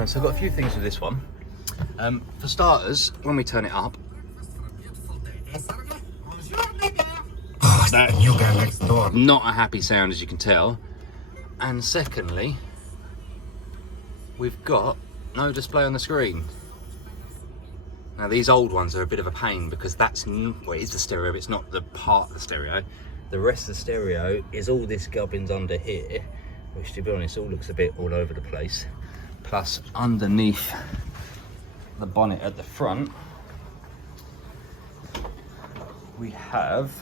Right, so I've got a few things with this one. For starters, when we turn it up, that new guy next door. Not a happy sound, as you can tell. And secondly, we've got no display on the screen. Now these old ones are a bit of a pain because that's, well, it is the stereo, but it's not the part of the stereo. The rest of the stereo is all this gubbins under here, which to be honest all looks a bit all over the place. Plus underneath the bonnet at the front, we have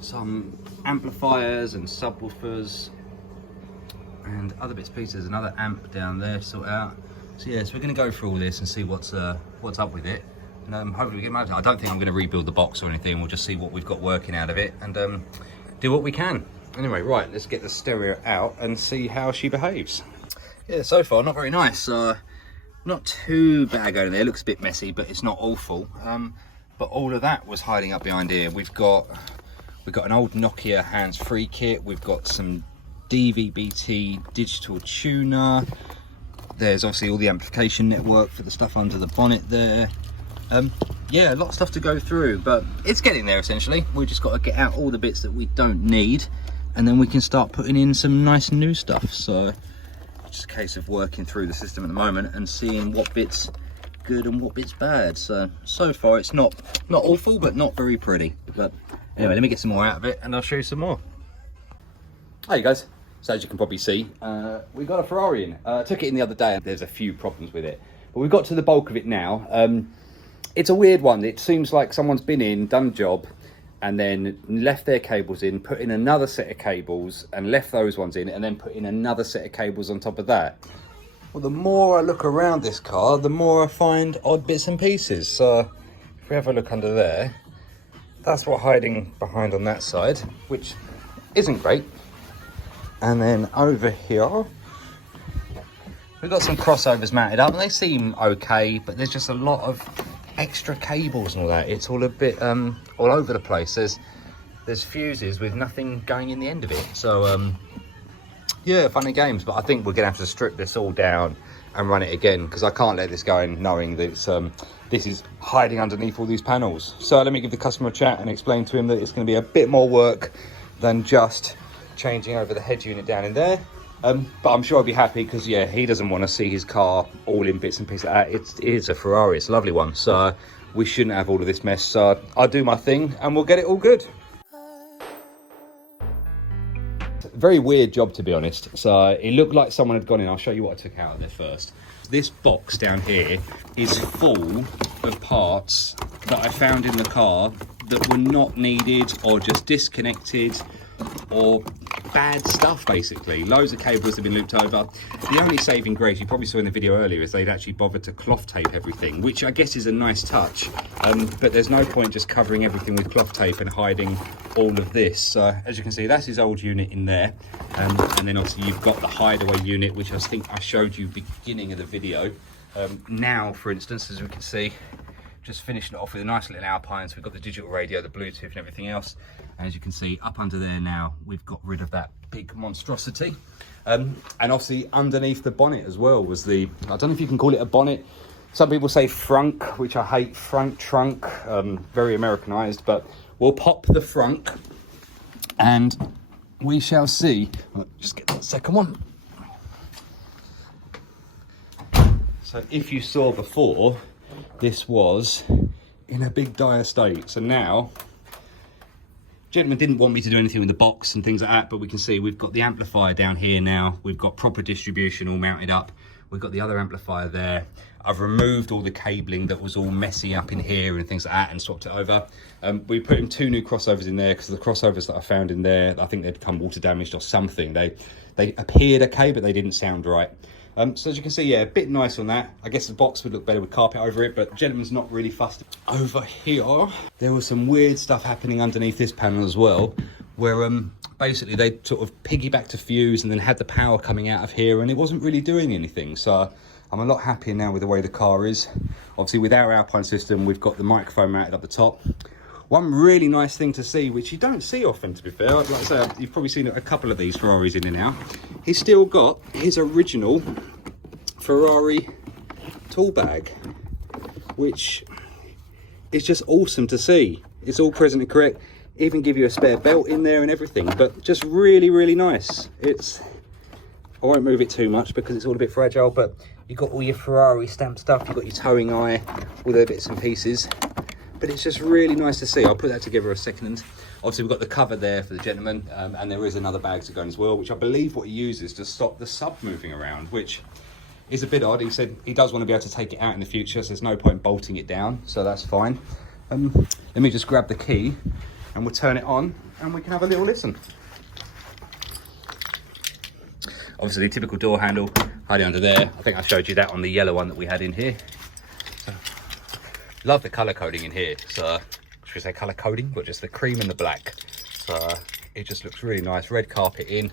some amplifiers and subwoofers and other bits and pieces, another amp down there sort out. So yes, we're going to go through all this and see what's up with it, and hopefully we get managed. I don't think I'm going to rebuild the box or anything. We'll just see what we've got working out of it and do what we can. Anyway, right, let's get the stereo out and see how she behaves. Yeah, so far not very nice. Not too bad going in there. It looks a bit messy, but it's not awful. But all of that was hiding up behind here. We've got an old Nokia hands-free kit. We've got some DVB-T digital tuner. There's obviously all the amplification network for the stuff under the bonnet there. Yeah, a lot of stuff to go through, but it's getting there essentially. We've just got to get out all the bits that we don't need, and then we can start putting in some nice new stuff. So it's just a case of working through the system at the moment and seeing what bits good and what bits bad. So far it's not awful, but not very pretty. But anyway, let me get some more out of it and I'll show you some more. Hey guys, so as you can probably see, we got a Ferrari in. Took it in the other day and there's a few problems with it, but we've got to the bulk of it now. It's a weird one. It seems like someone's been in, done a job, and then left their cables in, put in another set of cables and left those ones in, and then put in another set of cables on top of that. Well, the more I look around this car, the more I find odd bits and pieces. So if we have a look under there, that's what's hiding behind on that side, which isn't great. And then over here, we've got some crossovers mounted up and they seem okay, but there's just a lot of extra cables and all that. It's all a bit all over the place. There's fuses with nothing going in the end of it. So yeah, fun and games, but I think we're gonna have to strip this all down and run it again because I can't let this go in knowing that this is hiding underneath all these panels. So let me give the customer a chat and explain to him that it's going to be a bit more work than just changing over the head unit down in there. But I'm sure I'll be happy because yeah, he doesn't want to see his car all in bits and pieces like that. It is a Ferrari, it's a lovely one, so we shouldn't have all of this mess. So I'll do my thing and we'll get it all good. Very weird job, to be honest. So it looked like someone had gone in. I'll show you what I took out of there first. This box down here is full of parts that I found in the car that were not needed or just disconnected or bad stuff, basically. Loads of cables have been looped over. The only saving grace you probably saw in the video earlier is they'd actually bothered to cloth tape everything, which I guess is a nice touch, but there's no point just covering everything with cloth tape and hiding all of this. So as you can see, that's his old unit in there, and then obviously you've got the hideaway unit, which I think I showed you beginning of the video. Now, for instance, as we can see, just finishing it off with a nice little Alpine. So we've got the digital radio, the Bluetooth and everything else. And as you can see up under there now, we've got rid of that big monstrosity. And obviously underneath the bonnet as well was the, I don't know if you can call it a bonnet. Some people say frunk, which I hate, front trunk, very Americanized, but we'll pop the frunk and we shall see. Just get that second one. So if you saw before, this was in a big dire state. So now, gentleman didn't want me to do anything with the box and things like that, but we can see we've got the amplifier down here now. We've got proper distribution all mounted up. We've got the other amplifier there. I've removed all the cabling that was all messy up in here and things like that and swapped it over. We put in 2 new crossovers in there because the crossovers that I found in there, I think they'd come water damaged or something. They appeared okay, but they didn't sound right. So as you can see, yeah, a bit nice on that. I guess the box would look better with carpet over it, but gentleman's not really fussed. Over here, there was some weird stuff happening underneath this panel as well, where basically they sort of piggybacked a fuse and then had the power coming out of here, and it wasn't really doing anything. So I'm a lot happier now with the way the car is. Obviously with our Alpine system, we've got the microphone mounted up the top. One really nice thing to see, which you don't see often, to be fair, like I say, you've probably seen a couple of these Ferraris in and out. He's still got his original Ferrari tool bag, which is just awesome to see. It's all present and correct, even give you a spare belt in there and everything, but just really, really nice. I won't move it too much because it's all a bit fragile, but you've got all your Ferrari stamped stuff, you've got your towing eye, all their bits and pieces, but it's just really nice to see. I'll put that together a second. Obviously we've got the cover there for the gentleman, and there is another bag to go in as well, which I believe what he uses to stop the sub moving around, which is a bit odd. He said he does want to be able to take it out in the future, so there's no point bolting it down, so that's fine. Let me just grab the key and we'll turn it on and we can have a little listen. Obviously the typical door handle hiding under there. I think I showed you that on the yellow one that we had in here. So, love the colour coding in here. So, should we say colour coding? But just the cream and the black. So it just looks really nice. Red carpet in.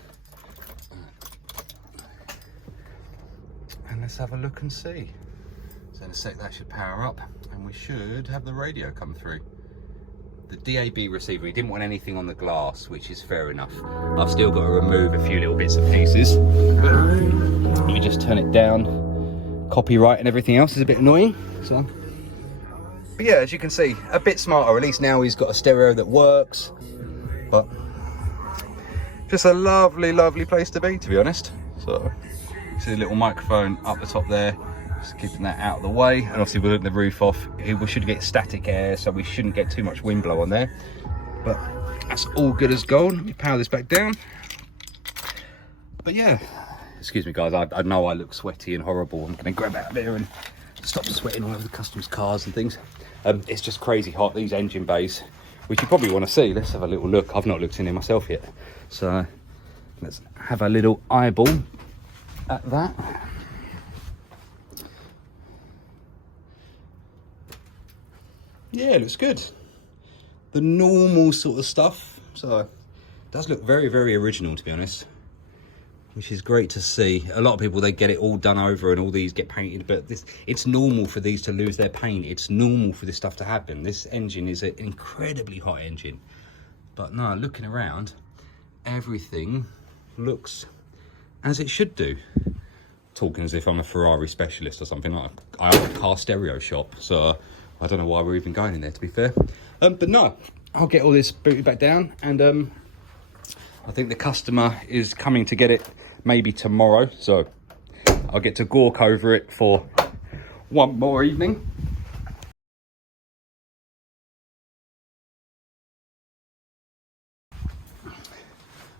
And let's have a look and see. So in a sec that should power up and we should have the radio come through. The DAB receiver, he didn't want anything on the glass, which is fair enough. I've still got to remove a few little bits and pieces. Let me just turn it down. Copyright and everything else is a bit annoying. So, but yeah, as you can see, a bit smarter. At least now he's got a stereo that works. But just a lovely, lovely place to be honest. So, you see the little microphone up the top there. Just keeping that out of the way, and obviously we'll look the roof off. We should get static air, so we shouldn't get too much wind blow on there. But that's all good as gold. Let me power this back down. But yeah, excuse me guys, I know I look sweaty and horrible. I'm gonna grab out of there and stop sweating all over the customers' cars and things. It's just crazy hot, these engine bays, which you probably want to see. Let's have a little look. I've not looked in there myself yet, so let's have a little eyeball at that. Yeah, it looks good. The normal sort of stuff. So it does look very, very original, to be honest, which is great to see. A lot of people, they get it all done over and all these get painted, but it's normal for these to lose their paint. It's normal for this stuff to happen. This engine is an incredibly hot engine. But no, looking around, everything looks as it should do. Talking as if I'm a Ferrari specialist or something. Like I have a car stereo shop, so I don't know why we're even going in there, to be fair. But no, I'll get all this booted back down, and I think the customer is coming to get it maybe tomorrow, so I'll get to gawk over it for one more evening.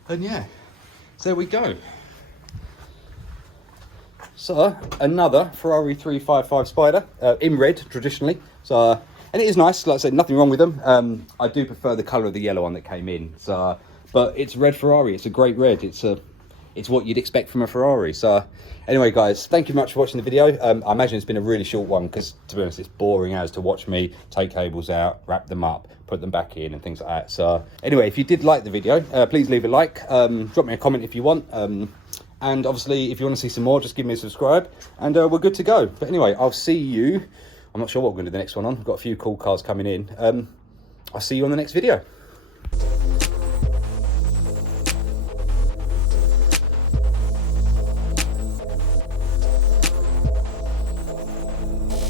And yeah, so there we go. So another Ferrari 355 Spider in red traditionally. So and it is nice, like I said, nothing wrong with them. I do prefer the colour of the yellow one that came in. So, but it's red Ferrari. It's a great red. It's what you'd expect from a Ferrari. So anyway, guys, thank you much for watching the video. I imagine it's been a really short one because, to be honest, it's boring as to watch me take cables out, wrap them up, put them back in and things like that. So anyway, if you did like the video, please leave a like. Drop me a comment if you want. And obviously, if you want to see some more, just give me a subscribe, and we're good to go. But anyway, I'll see you. I'm not sure what we're going to do the next one on. We've got a few cool cars coming in. I'll see you on the next video.